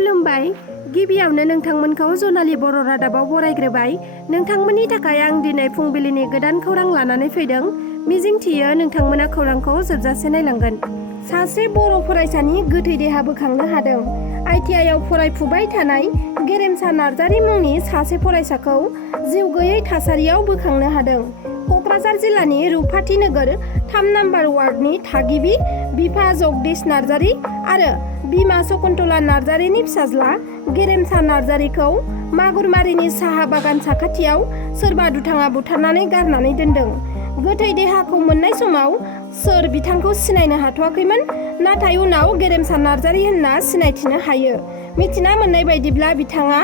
खुलुमबाय। गिबियावनो नोंथांमोनखौ जनालि बर' रादाबाव बरायग्रोबाय। नोंथांमोननि थाखाय आं दिनै फुंबिलिनि गोदान खौरां लानानै फैदों। मिजिंथियो नोंथांमोना खौरांखौ जोबजासे नायलांगोन। सासे बर' फरायसानि गोथै देहा बोखांनो हादों। ITI आव फरायफुबाय थानाय गेरेमसा नार्जारी मुंनि सासे फरायसाखौ जिउ गैयै थासारियाव बोखांनो हादों। क'क्राझार जिल्लानि रुपाथि नोगोर 3 नम्बर वार्डनि थागिबि बिफा जगदीश नार्जारी आरो बिमा शकुन्तला नार्जारीनि फिसाज्ला गेरेमसा नार्जारीखौ मागुरमारिनि साहा बागान साखाथियाव सोरबा दुथाङा बुथारनानै गारनानै दोनदों। गोथै देहाखौ मोननाय समाव सोर बिथांखौ सिनायनो हाथ'वाखैमोन, नाथाय उनाव गेरेमसा नार्जारी होनना सिनायथिनो हायो। मिथिना मोननाय बायदिब्ला बिथाङा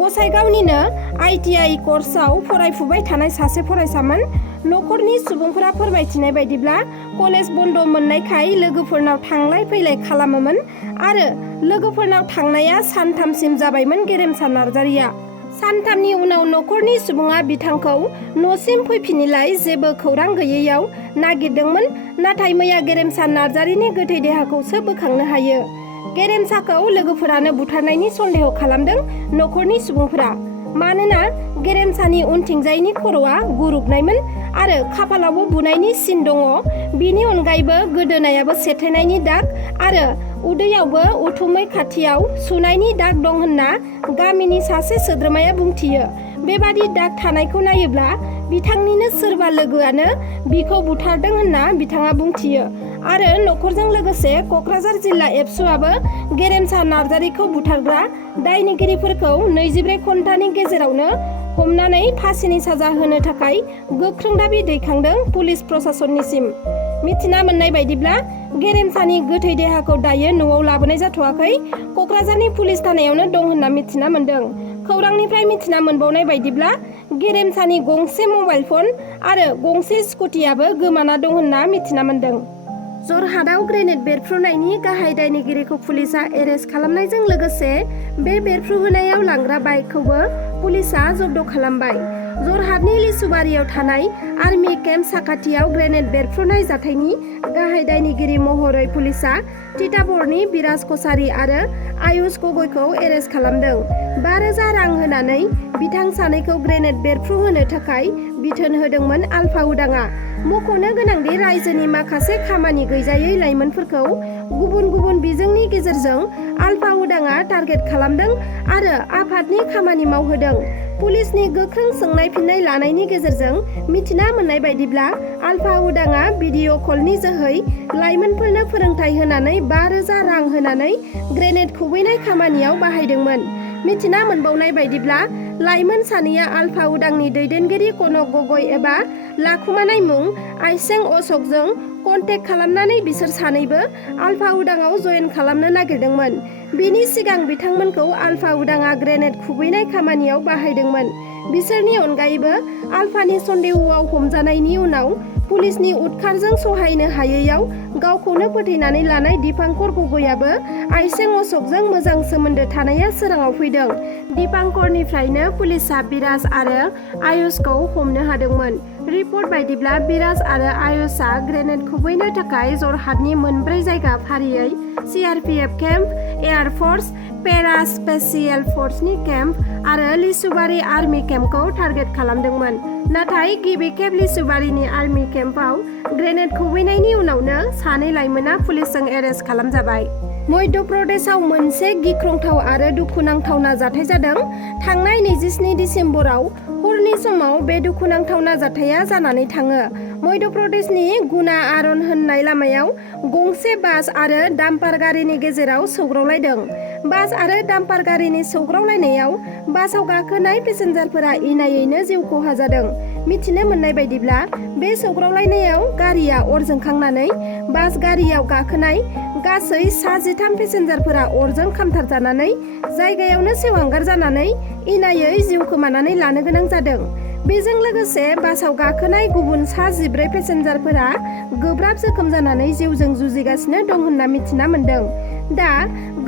गसाइगावनिनो ITI कर्सआव फरायफुबाय थानाय सासे फरायसामोन। न'खरनि सुबुंफोरा फोरमायथिनाय बायदिब्ला कलेज बन्द मोननायखाय लोगोफोरनाव थांलाय फैलाय खालामोमोन आरो लोगोफोरनाव थांनाया सानथामसिम जाबायमोन। गेरेमसा नार्जारीया सानथामनि उनाव न'खरनि सुबुङा बिथांखौ न'सिम फैफिनिलाय जेबो खौरां गैयैयाव नागिरदोंमोन, नाथाय मैया गेरेमसा नार्जारीनि गोथै देहाखौसो बोखांनो हायो। गेरेमसाखौ लोगोफोरानो बुथारनायनि सन्देह खालामदों न'खरनि सुबुंफोरा, मानोना गेरेमसानि उनथिंजायनि खर'आ गुरुबनायमोन आरो खाफालावबो बुनायनि सिन दङ। बिनि अनगायैबो गोदोनायाबो सेथायनायनि दाग आरो उदैयावबो उथुमै खाथियाव सुनायनि दाग दं होनना गामिनि सासे सोद्रोमाया बुंथियो। बेबादि दाग थानायखौ नायोब्ला बिथांनिनो सोरबा लोगोआनो बिखौ बुथारदों होनना बिथाङा बुंथियो आरो न'खरजों लोगोसे क'क्राझार जिल्ला एबसुआबो गेरेमसा नार्जारीखौ बुथारग्रा दायनिगिरिफोरखौ 24 घन्टानि गेजेरावनो हमनानै फासिनि साजा होनो थाखाय गोख्रों दाबि दैखांदों पुलिस प्रशासननिसिम। मिथिना मोननाय बायदिब्ला गेरेमसानि गोथै देहाखौ दायो न'आव लाबोनाय जाथ'वाखै, क'क्राझारनि पुलिस थानायावनो दं होनना मिथिना मोनदों। खौरांनिफ्राय मिथिना मोनबावनाय बायदिब्ला गेरेमसानि गंसे मबाइल फन आरो गंसे स्कुटियाबो गोमाना दं होनना मिथिना मोनदों। जरहाटआव ग्रेनेड बेरफ्रुनायनि गाहाय दायनिगिरिखौ पुलिसा एरेस्ट खालामनायजों लोगोसे बे बेरफ्रुहोनायाव लांग्रा बाइकखौबो पुलिसा जब्द खालामबाय। जरहाटनि लिसुबारियाव थानाय आर्मि केम्प साखाथियाव ग्रेनेड बेरफ्रुनाय जाथायनि गाहाय दायनिगिरि महरै पुलिसा तिताबरनि बिराज कसारी आरो आयुष गगैखौ एरेस्ट खालामदों। 5,000 रां होनानै बिथां सानैखौ ग्रेनेड बेरफ्रुहोनो थाखाय बिथोन होदोंमोन आलफा उदाङा। मख'नो गोनांदि रायजोनि माखासे खामानि गैजायै लाइमोनफोरखौ गुबुन गुबुन बिजोंनि गेजेरजों आलफा उदाङा टारगेट खालामदों आरो आफादनि खामानि मावहोदों। पुलिसनि गोख्रों सोंनाय फिन्नाय लानायनि गेजेरजों मिथिना मोननाय बायदिब्ला आलफा उदाङा भिडिअ कलनि जोहै लाइमोनफोरनो फोरोंथाय होनानै 5,000 रां होनानै ग्रेनेड खुबैनाय खामानियाव बाहायदोंमोन। मिथिना मोनबावनाय बायदिब्ला लाइमोन सानैया आलफा उदांनि दैदेनगिरि कनक गगৈ एबा लाखुमानाय मुं आइसें अशकजों कन्टेक्ट खालामनानै बिसोर सानैबो आलफा उदाङाव जयेन खालामनो नागिरदोंमोन। बिनि सिगां बिथांमोनखौ आलफा उदाङा ग्रेनेड खुबैनाय खामानियाव बाहायदोंमोन। बिसोरनि अनगायैबो आलफानि सन्देहआव हमजानायनि उनाव पुलिसनि उदखारजों सहायनो हायैयाव गावखौनो फोथैनानै लानाय दीपांकर गगैयाबो आइसें अशकजों मोजां सोमोन्दो थानाया सोराङाव फैदों। दीपांकरनिफ्रायनो पुलिसा बिराज आरो आयुषखौ हमनो हादोंमोन। रिपर्ट बायदिब्ला बिराज आरो आयुषआ ग्रेनेड खुबैनो थाखाय जरहाटनि 4 जायगा फारियै CRPF केम्प, एयारफोर्स, पेरा स्पेसियेल फोर्सनि केम्प आरो लिसुबारि आर्मि केम्पखौ टारगेट खालामदोंमोन। नाथाय गिबि खेब लिसुबारिनि आर्मि केम्पआव ग्रेनेड खुबैनायनि उनावनो सानै लाइमोना पुलिसजों एरेस्ट खालामजाबाय। मध्य प्रदेशआव मोनसे गिख्रंथाव आरो दुखुनांथावना जाथाय जादों। थांनाय 27 दिसेम्बराव हरनि समाव बे दुखुनांथावना जाथाया जानानै थाङो। मध्य प्रदेशनि गुना आरन होननाय लामायाव गंसे बास आरो डाम्पार गारिनि गेजेराव सौग्रावलायदों। बास आरो डाम्पार गारिनि सौग्रावलायनायाव बासाव गाखोनाय पेसेन्जारफोरा इनायैनो जिउ खहा जादों। मिथिनो मोननाय बायदिब्ला बे सौग्रावलायनायाव गारिया अर जोंखांनानै बास गारियाव गाखोनाय गासै 13 पेसेन्जारफोरा अरजों खामथारजानानै जायगायावनो सेवहांगार जानानै इनायै जिउ खोमानानै लानो गोनां जादों। बेजों लोगोसे बासाव गाखोनाय गुबुन 14 पेसेन्जारफोरा गोब्राब जोखोम जानानै जिउजों जुजिगासिनो दं होनना मिथिना मोनदों। दा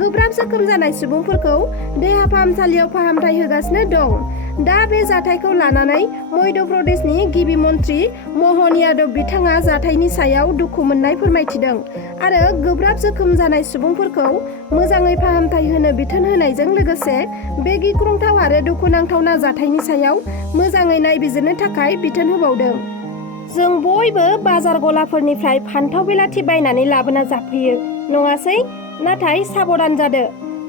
गोब्राब जोखोम जानाय सुबुंफोरखौ देहा फाहामसालियाव फाहामथाय होगासिनो दं। दा बे जाथायखौ लानानै मध्य प्रदेशनि गिबि मन्त्रि मोहन यादव बिथाङा जाथायनि सायाव दुखु मोननाय फोरमायथिदों आरो गोब्राब जोखोम जानाय सुबुंफोरखौ मोजाङै फाहामथाय होनो बिथोन होनायजों लोगोसे बे गिख्रंथाव आरो दुखुनांथावना जाथायनि सायाव मोजाङै नायबिजिरनो थाखाय बिथोन होबावदों। जों बयबो बाजार गलाफोरनिफ्राय फान्थाव बिलाथि बायनानै लाबोना जाफैयो नङासै? नाथाय साबधान जादो,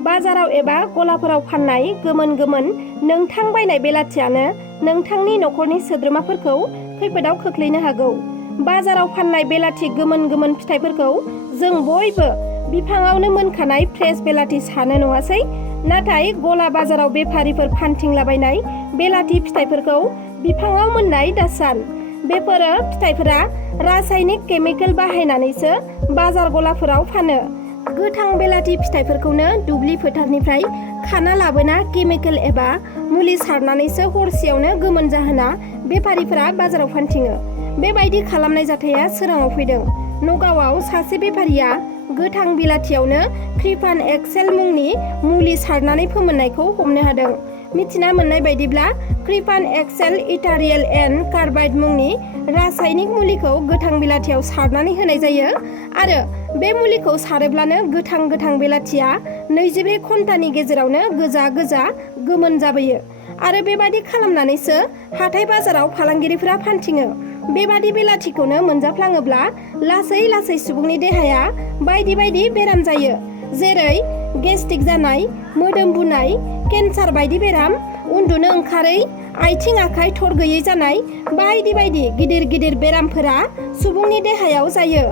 बाजाराव एबा गलाफोराव फाननाय गोमोन गोमोन नोंथां बायनाय बेलाथियानो नोंथांनि न'खरनि सोद्रोमाफोरखौ खैफोदाव खोख्लैनो हागौ। बाजाराव फाननाय बेलाथि गोमोन गोमोन फिथाइफोरखौ जों बयबो बिफाङावनो मोनखानाय फ्रेस बेलाथि सानो नङासै? नाथाय गला बाजाराव बेफारिफोर फानथिंलाबायनाय बेलाथि फिथाइफोरखौ बिफाङाव मोननाय दासान। बेफोरो फिथाइफोरा रासायनिक केमिकेल बाहायनानैसो बाजार गलाफोराव फानो। गोथां बेलाथि फिथाइफोरखौनो दुब्लि फोथारनिफ्राय खाना लाबोना केमिकेल एबा मुलि सारनानैसो हरसेयावनो गोमोन जाहोना बेफारिफोरा बाजाराव फानथिङो। बेबायदि खालामनाय जाथाया सोराङाव फैदों। नगावआव सासे बेफारिया गोथां बिलाथियावनो क्रिपान एक्सेल मुंनि मुलि सारनानै फोमोननायखौ हमनो हादों। मिथिना मोननाय बायदिब्ला क्रिपान एक्सेल इटारियेल एन्ड कार्बाइड मुंनि रासायनिक मुलिखौ गोथां बिलाथियाव सारनानै होनाय जायो आरो बे मुलिखौ सारोब्लानो गोथां गोथां बेलाथिया 24 घन्टानि गेजेरावनो गोजा गोजा गोमोन जाबोयो आरो बेबादि खालामनानैसो हाथाय बाजाराव फालांगिरिफोरा फानथिङो। बेबादि बेलाथिखौनो मोनजाफ्लाङोब्ला लासै लासै सुबुंनि देहाया बायदि बायदि बेराम जायो, जेरै गेस्ट्रिक जानाय, मोदोम बुनाय, केन्सार बायदि बेराम, उन्दुनो ओंखारै, आथिं आखाइ थर गैयै जानाय बायदि बायदि गिदिर गिदिर बेरामफोरा सुबुंनि देहायाव जायो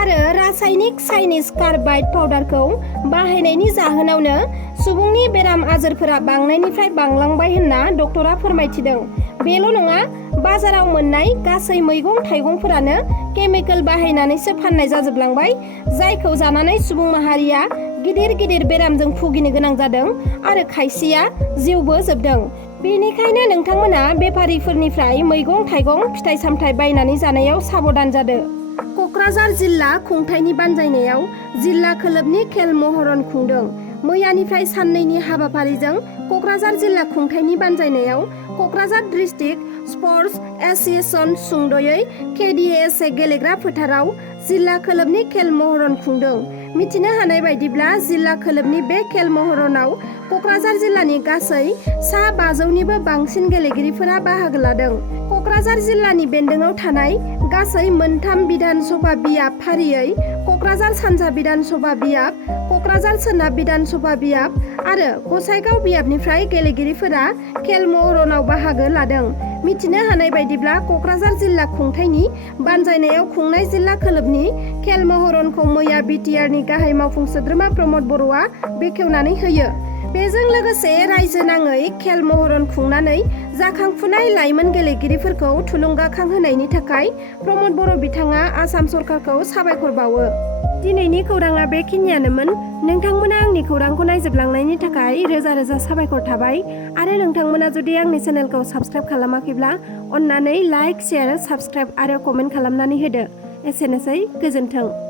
आरो रासायनिक चाइनिज कार्बाइड पाउडारखौ बाहायनायनि जाहोनावनो सुबुंनि बेराम आजारफोरा बांनायनिफ्राय बांलांबाय होनना डक्टरा फोरमायथिदों। बेल' नङा, बाजाराव मोननाय गासै मैगं थाइगंफोरानो केमिकेल बाहायनानैसो फाननाय जाजोबलांबाय, जायखौ जानानै सुबुं माहारिया गिदिर गिदिर बेरामजों भुगिनो गोनां जादों आरो खायसेया जिउबो जोबदों। बेनिखायनो नोंथांमोना बेफारिफोरनिफ्राय मैगं थाइगं फिथाइ सामथाइ बायनानै जानायाव साबधान जादो। क'क्राझार जिल्ला खुंथायनि बानजायनायाव जिल्ला खोलोबनि खेल महरन खुंदों। मैयानिफ्राय साननैनि हाबाफारिजों क'क्राझार जिल्ला खुंथायनि बानजायनायाव क'क्राझार डिस्ट्रिक्ट स्पर्ट्स एस'सिएशन सुंद'यै KDSA गेलेग्रा फोथाराव जिल्ला खोलोबनि खेल महरन खुंदों। मिथिनो हानाय बायदिब्ला जिल्ला खोलोबनि बे खेल महरनाव क'क्राझार जिल्लानि गासै सा 500निबो बांसिन गेलेगिरिफोरा बाहागो लादों। क'क्राझार जिल्लानि बेन्दोङाव थानाय गासै मोनथाम बिधान सभा बियाब फारियै क'क्राझार सानजा बिधान सभा बियाब, क'क्राझार सोनाब बिधान सभा बियाब आरो गसाइगाव बियाबनिफ्राय गेलेगिरिफोरा खेल महरनाव बाहागो लादों। मिथिनो हानाय बायदिब्ला क'क्राझार जिल्ला खुंथायनि बानजायनायाव खुंनाय जिल्ला खोलोबनि खेल महरनखौ मैया BTRनि गाहाय मावफुं सोद्रोमा प्रमद बर'आ बेखेवनानै होयो। बेजों लोगोसे रायजो नाङै खेल महरन खुंनानै जाखांफुनाय लाइमोन गेलेगिरिफोरखौ थुलुंगाखांहोनायनि थाखाय प्रमद बर' बिथाङा आसाम सरकारखौ साबायखर बावो। दिनैनि खौराङा बेखिनियानोमोन। नोंथांमोना आंनि खौरांखौ नायजोबलांनायनि थाखाय रोजा रोजा साबायखर थाबाय आरो नोंथांमोना जुदि आंनि चेनेलखौ साबस्क्राइब खालामाखैब्ला अन्नानै लाइक, शेयार, साबस्क्राइब आरो कमेन्ट खालामनानै होदो। एसेनोसै, गोजोन्थों।